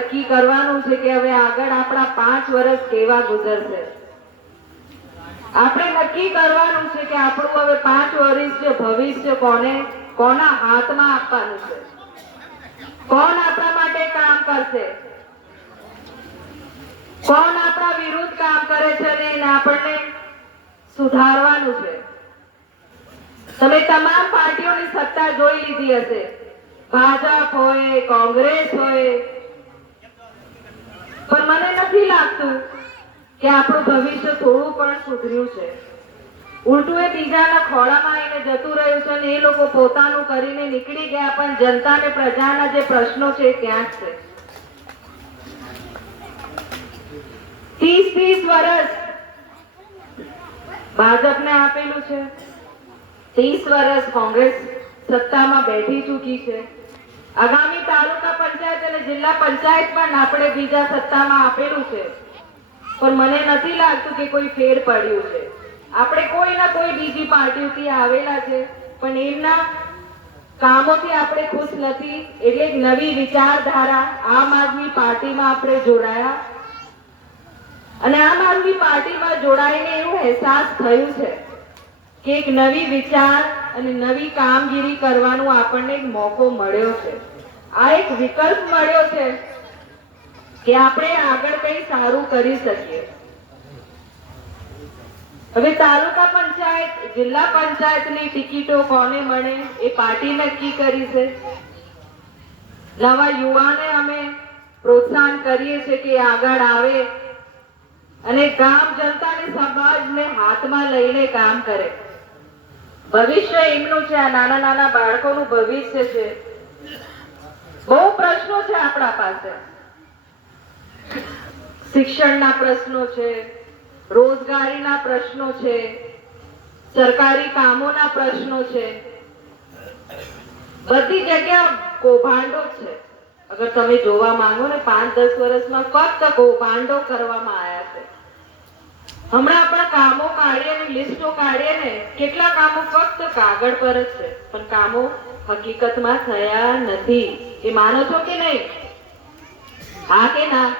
નક્કી કરવાનું છે કે હવે આગળ આપણા પાંચ વર્ષ કેવા ગુજરશે. આપણે નક્કી કરવાનું છે કે આપણું હવે પાંચ વર્ષ ભવિષ્ય કોને, કોના હાથમાં આપવાનું છે. કોણ આપણા માટે કામ કરશે? કોણ આપણા વિરુદ્ધ કામ કરે છે ને એને આપણને સુધારવાનું છે? તમે તમામ પાર્ટીઓની સત્તા જોઈ લીધી હશે. ભાજપ હોય, કોંગ્રેસ હોય પણ મને નથી લાગતું કે આપણું ભવિષ્ય થોડું પણ સુધર્યું છે. ઉલટું એ બીજાના ખોળામાં આવીને જતું રહ્યું છે અને એ લોકો પોતાનું કરીને નીકળી ગયા, પણ જનતા ને પ્રજાના જે પ્રશ્નો છે ત્યાં જ છે. ત્રીસ ત્રીસ વર્ષ ભાજપને આપેલું છે. ત્રીસ વર્ષ કોંગ્રેસ સત્તામાં બેઠી ચૂકી છે. આગામી તાલુકા પંચાયત અને જિલ્લા પંચાયત પણ આપણે બીજા સત્તામાં આપેલું છે. પણ મને નથી લાગતું કે કોઈ ફેર પડ્યું છે. આપણે કોઈ ના કોઈ બીજી પાર્ટીઓથી આવેલા છે, પણ એમના કામોથી આપણે ખુશ નથી, એટલે એક નવી વિચારધારા આમ આદમી પાર્ટીમાં આપણે જોડાયા. અને આમ આદમી પાર્ટીમાં જોડાઈને એવું અહેસાસ થયું છે કે એક નવી વિચાર અને નવી કામગીરી કરવાનો આપણને એક મોકો મળ્યો છે. આ એક વિકલ્પ મળ્યો છે કે આપણે આગળ કંઈ સારું કરી શકીએ. હવે તાલુકા પંચાયત, જિલ્લા પંચાયતની ટિકિટો કોને મળે એ પાર્ટી નક્કી કરી છે. નવા યુવાને અમે પ્રોત્સાહન કરીએ છીએ કે આગળ આવે અને ગામ જનતાને સમાજને હાથમાં લઈને કામ કરે. ભવિષ્ય એમનું છે, આ નાના નાના બાળકોનું ભવિષ્ય છે. બહુ પ્રશ્નો છે આપણા પાસે. શિક્ષણના પ્રશ્નો છે, રોજગારીના પ્રશ્નો છે, સરકારી કામોના પ્રશ્નો છે. બધી જગ્યા કૌભાંડો છે. અગર તમે જોવા માંગો ને, પાંચ દસ વર્ષમાં ફક્ત કૌભાંડો કરવામાં આવ્યા છે. હમણાં આપણા કામો કાઢીએ ને લિસ્ટો કાઢીએ ને, કેટલા કામો ફક્ત કાગળ પર જ છે. પણ કામો હકીકતમાં થયા નથી. એ માનો છો કે નહીં? હા કે ના?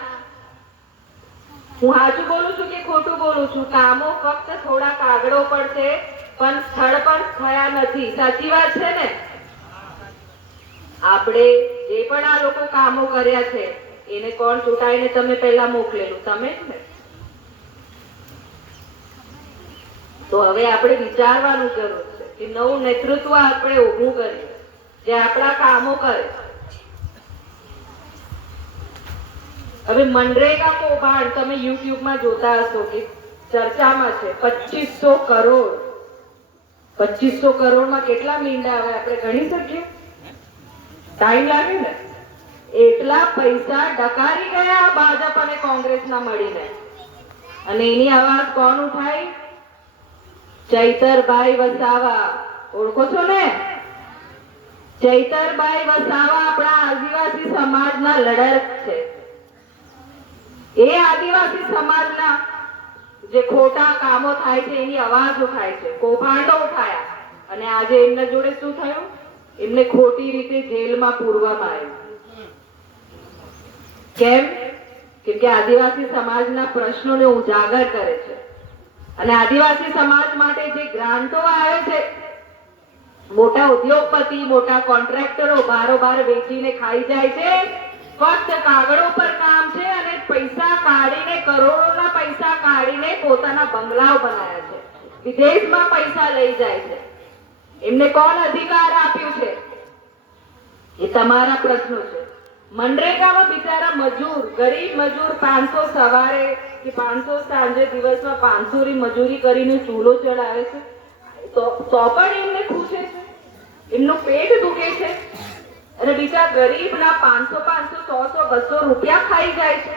હું સાચું બોલું છું કે ખોટું બોલું છું? કામો ફક્ત થોડા કાગળો પર છે, પણ સ્થળ પર થયા નથી. સાચી વાત છે ને? આપણે જે પણ આ લોકો કામો કર્યા છે, એને કોણ ચૂંટાઈને તમે પહેલા મોકલેલું? તમે જ ને? તો હવે આપણે વિચારવાનું જરૂર છે કે નવું નેતૃત્વ આપણે ઊભું કરીએ, જે આપણા કામો કરે. હવે મનરેગા કૌભાંડ તમે યુટ્યુબમાં જોતા હશો કે ચર્ચામાં છે, પચીસો કરોડ. પચીસો કરોડમાં કેટલા મીંડા આવે આપણે ગણી શકીએ? ટાઈમ લાગે ને? એટલા પૈસા ડકારી ગયા ભાજપ અને કોંગ્રેસના મળીને. અને એની અવાજ કોણ ઉઠાઈ ચૈતરભાઈ વસાવા. ઓળખો છો ને? ચૈતરભાઈ વસાવા આપણા આદિવાસી સમાજના લડત છે. એ આદિવાસી સમાજના જે ખોટા કામો થાય છે, એની અવાજ ઉઠાય છે, કૌભાંડો ઉઠાયા. અને આજે એમના જોડે શું થયું? એમને ખોટી રીતે જેલમાં પૂરવામાં આવ્યું. કેમ? કેમ કે આદિવાસી સમાજના પ્રશ્નોને ઉજાગર કરે છે. અને આદિવાસી સમાજ માટે જે ગ્રાન્ટો આવે છે, મોટા ઉદ્યોગપતિ, મોટા કોન્ટ્રાક્ટરો બારોબાર વેચીને ખાઈ જાય છે, ફક્ત કાગળો પર કામ છે અને પૈસા કાઢીને, કરોડોના પૈસા કાઢીને પોતાના બંગલાઓ બનાવ્યા છે. વિદેશમાં પૈસા લઈ જાય છે. એમને કોણ અધિકાર આપ્યું છે? એ તમારા પ્રશ્નો છે. મનરેગામાં બિચારા મજૂર, ગરીબ મજૂર પાંચસો સવારે કે પાંચસો સાંજે દિવસમાં પાંચસો ની મજૂરી કરીને ચૂલો ચડાવે છે? તો તો પણ એમને ખુશે છે. એમનું પેટ દુખે છે. અને બીજા ગરીબના પાંચસો પાંચસો સો સો બસો રૂપિયા ખાઈ જાય છે.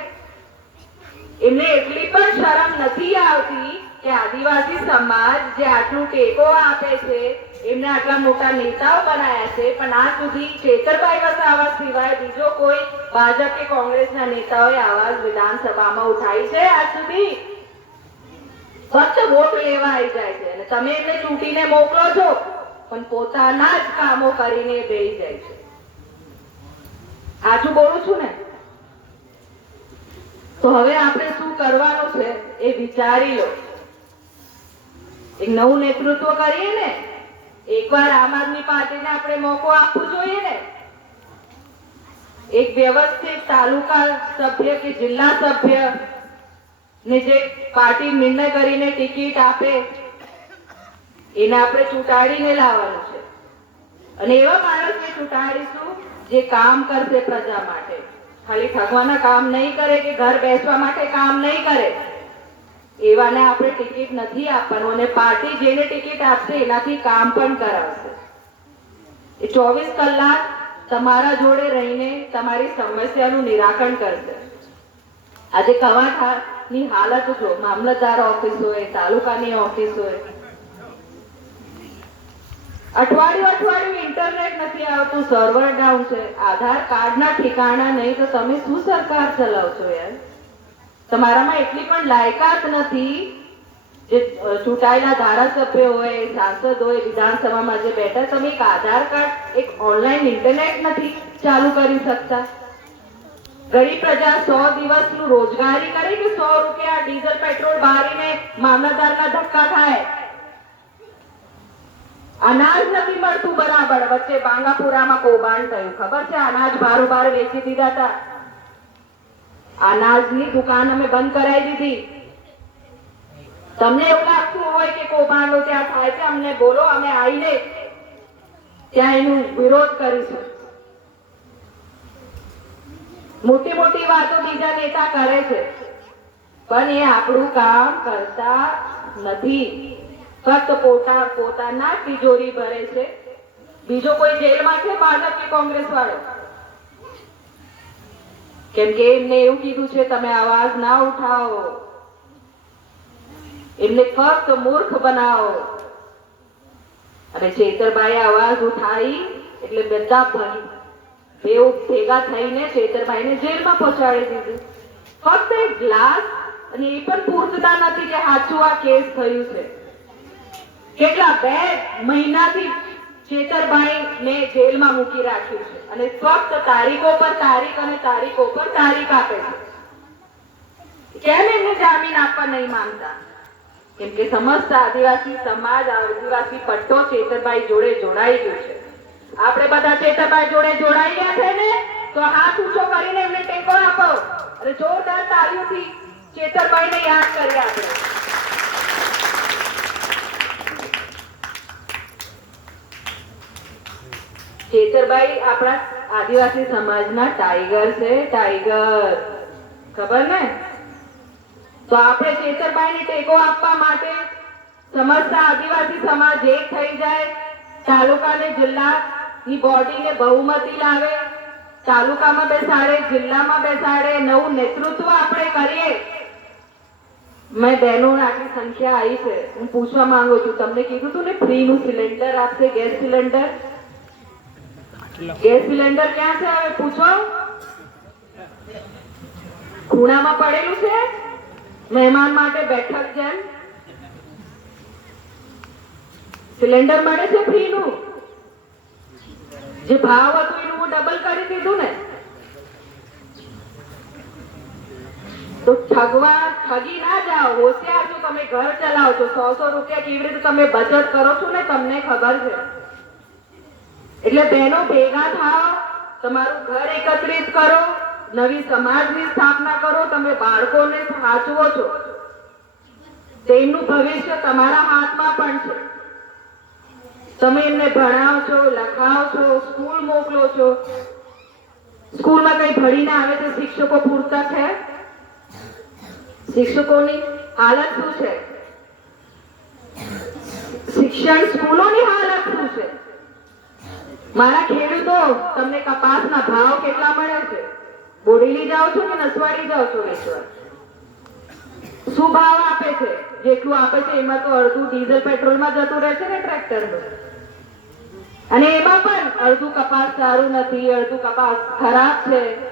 એમને એટલી પણ શરમ નથી આવતી કે આદિવાસી સમાજ જે આટલું ટેકો આપે છે એમને આટલા મોટા નેતાઓ બનાયા છે, પણ આ સુધી ચેતરભાઈ વસાવા સિવાય બીજો કોઈ ભાજપ કે કોંગ્રેસના નેતાઓએ આવાજ વિધાનસભામાં ઉઠાઈ છે આજ સુધી? ફક્ત વોટ લેવા આવી જાય છે અને તમે એમને ચૂંટીને મોકલો છો, પણ પોતાના જ કામો કરીને બેસી જાય છે. આજુ બોલું છું ને? તો હવે આપણે શું કરવાનું છે એ વિચારી લો. એક નવું નેતૃત્વ કરીએ ને એકવાર આમ આદમી પાર્ટીને આપણે મોકો આપવો જોઈએ ને. એક વ્યવસ્થિત તાલુકા સભ્ય કે જિલ્લા સભ્ય ને જે પાર્ટી નિર્ણય કરીને ટિકિટ આપે, એને આપણે ચૂંટાડીને લાવવાનું છે. અને એવા માણસને ચૂંટાડીશું, જે કામ કરશે પ્રજા માટે. ખાલી ઠગવાના કામ નહીં કરે કે ઘર બેસવા માટે કામ નહીં કરે. એવાને આપણે ટિકિટ નથી આપવાનું અને પાર્ટી જેને ટિકિટ આપશે એનાથી કામ પણ કરાવશે. એ ચોવીસ કલાક તમારા જોડે રહીને તમારી સમસ્યાનું નિરાકરણ કરશે. આજે કવાઠાની હાલત જો મામલતદાર ઓફિસ હોય, તાલુકાની ઓફિસ હોય. અઠવાડિયું અઠવાડિયું ઇન્ટરનેટ નથી આવતું સર્વર ડાઉન છે. આધાર કાર્ડના ઠેકાણા નહીં તો તમે શું સરકાર ચલાવશો યાર? તમારામાં એટલી પણ લાયકાત નથી. જે ચૂંટાયેલા ધારાસભ્ય હોય, સાંસદ હોય, વિધાનસભામાં જે બેઠા, તમે એક આધાર કાર્ડ, એક ઓનલાઈન ઇન્ટરનેટ નથી ચાલુ કરી શકતા? ગરીબ પ્રજા સો દિવસનું રોજગારી કરે કે સો રૂપિયા ડીઝલ, પેટ્રોલ બારીને મામલતદારના ધક્કા ખાય? અનાજ નથી મળતું બરાબર. વચ્ચે બાંગાપુરામાં કૌભાંડ થયું. ખબર છે? અનાજ બારોબાર વેચી દીધા હતા. અનાજની દુકાન અમે બંધ કરાવી દીધી. તમને એવું લાગતું હોય કે કૌભાંડો ત્યાં થાય છે, અમને બોલો, અમે આવીને ત્યાં એનું વિરોધ કરીશું. મોટી મોટી વાતો બીજા નેતા કરે છે, પણ એ આપણું કામ કરતા નથી. ફક્ત પોતા, પોતાના તિજોરી ભરે છે. બીજો કોઈ જેલમાં છે ભાજપ કે કોંગ્રેસ વાળો કેમ કે એમને એવું કીધું છે, તમે અવાજ ના ઉઠાવો. એમને ફક્ત મૂર્ખ બનાવો. અને ચેતરભાઈ અવાજ ઉઠાવી, એટલે બધા ભાઈ બેઉ ભેગા થઈને ચેતરભાઈને જેલમાં પહોંચાડી દીધું. ફક્ત એક ગ્લાસ, અને એ પણ પૂરતા નથી કે સાચું આ કેસ થયું છે. કેટલા બે મહિનાથી ચેતરભાઈ ને જેલમાં મૂકી રાખ્યું છે. અને ફક્ત તારીખો પર તારીખ અને તારીખો પર તારીખ આપે છે. કેમ એમને જામીન આપવા નહીં માંગતા? કેમ કે સમસ્ત આદિવાસી સમાજ આદિવાસી પટ્ટો ચેતરભાઈ જોડે જોડાઈ ગયો છે. આપણે બધા ચેતરભાઈ જોડે જોડાઈ ગયા છે ને? તો હાથ ઊંચો કરીને એમને ટેકો આપો. અને જોરદાર તાળીઓથી ચેતરભાઈને યાદ કરીએ આપણે ચેતરભાઈ આપણા આદિવાસી સમાજના ટાઈગર છે. ટાઈગર. ખબર ને? તો આપણે ચેતરભાઈને ટેકો આપવા માટે સમસ્ત આદિવાસી સમાજ એક થઈ જાય. તાલુકા ને જિલ્લાની બોડીને બહુમતી લાવે. તાલુકામાં બેસાડે, જિલ્લામાં બેસાડે, નવું નેતૃત્વ આપણે કરીએ. મેં બહેનો આટલી સંખ્યા આવી છે. હું પૂછવા માંગુ છું, તમને કીધું તું ને ફ્રી નું સિલિન્ડર આપશે, ગેસ સિલિન્ડર. ગેસ સિલિન્ડર ક્યાં છે? હવે પૂછો. ખૂણામાં પડેલું છે? મહેમાન માટે બેઠક જેમ. સિલિન્ડર મળે છે ફ્રી નું જે ભાવ હતું એનું હું ડબલ કરી દીધું ને. તો ઠગવા ઠગી ના જાઓ, હોશિયાર છો તમે, ઘર ચલાવો છો સો સો રૂપિયા કેવી રીતે તમે બચત કરો છો ને, તમને ખબર છે. એટલે બહેનો ભેગા થાઓ, તમારું ઘર એકત્રિત કરો, નવી સમાજની સ્થાપના કરો, તમે બાળકોને સાચવો છો. તેમનું ભવિષ્ય તમારા હાથમાં પણ છે. તમે એમને ભણાવો છો, લખાવો છો, સ્કૂલ મોકલો છો. સ્કૂલમાં કઈ ભણીને આવે તો શિક્ષકો પૂરતા છે? શિક્ષકોની હાલત શું છે? શિક્ષણ સ્કૂલોની હાલત મારા ખેડૂતો, તમને કપાસના ભાવ કેટલા મળે છે? બોડીલી જાઓ છો કે નસવાડી જાઓ છો? ઈશ્વર શું ભાવ આપે છે? જેટલું આપે છે, એમાં તો અડધું ડીઝલ પેટ્રોલમાં જતું રહે છે ને ટ્રેક્ટરનું. અને એમાં પણ અડધું કપાસ સારું નથી, અડધું કપાસ ખરાબ છે.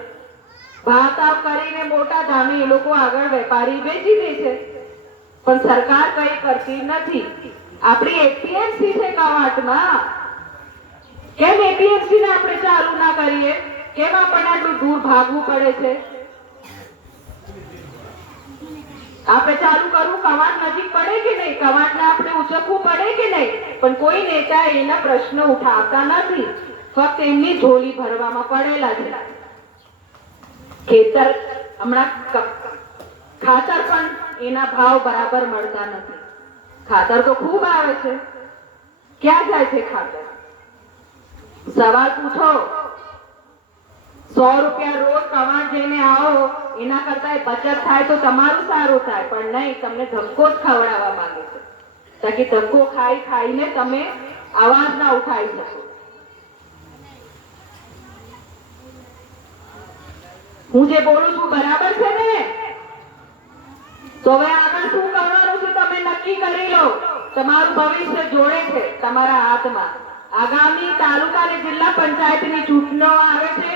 ભાવતાવ કરીને મોટા ધામે એ લોકો આગળ વેપારી વેચી દે છે. પણ સરકાર કઈ કરતી નથી. આપણી એપીએમસી છે કવાટમાં કેમ એપીએમસી ને આપણે ચાલુ ના કરીએ? કેમ આપણને આટલું દૂર ભાગવું પડે છે? આપણે ચાલુ કરવું કવાટ નજીક પડે કે નહીં? કવાટને આપણે ઉચકવું પડે કે નહીં? પણ કોઈ નેતા એના પ્રશ્ન ઉઠાવતા નથી. ફક્ત એમની ઝોલી ભરવામાં પડેલા છે. ખેતર હમણાં ખાતર પણ એના ભાવ બરાબર મળતા નથી. ખાતર તો ખૂબ આવે છે. ક્યાં જાય છે ખાતર? સવાલ પૂછો. સો રૂપિયા રોજ કમાણ જઈને આવો, એના કરતા બચત થાય તો તમારું સારું થાય, પણ નહીં, તમને ધમકો જ ખવડાવવા માંગે છે. તાકી ધમકો ખાઈ ખાઈને તમે આવાજ ના ઉઠાવી શકો હું જે બોલું છું, બરાબર છે ને? તો હવે આગળ શું કરવાનું છે, તમે નક્કી કરી લો. તમારું ભવિષ્ય જોડે છે, તમારા હાથમાં. આગામી તાલુકા અને જિલ્લા પંચાયતની ચૂંટણીઓ આવે છે.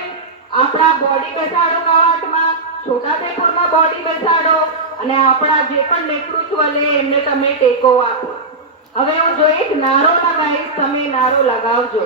આપણા બોડી બેસાડો કવાટમાં, છોટાઉદેપુરમાં બોડી બેસાડો અને આપણા જે પણ નેતૃત્વ લે એમને તમે ટેકો આપો. હવે હું જો એક નારો લગાવીશ તમે નારો લગાવજો.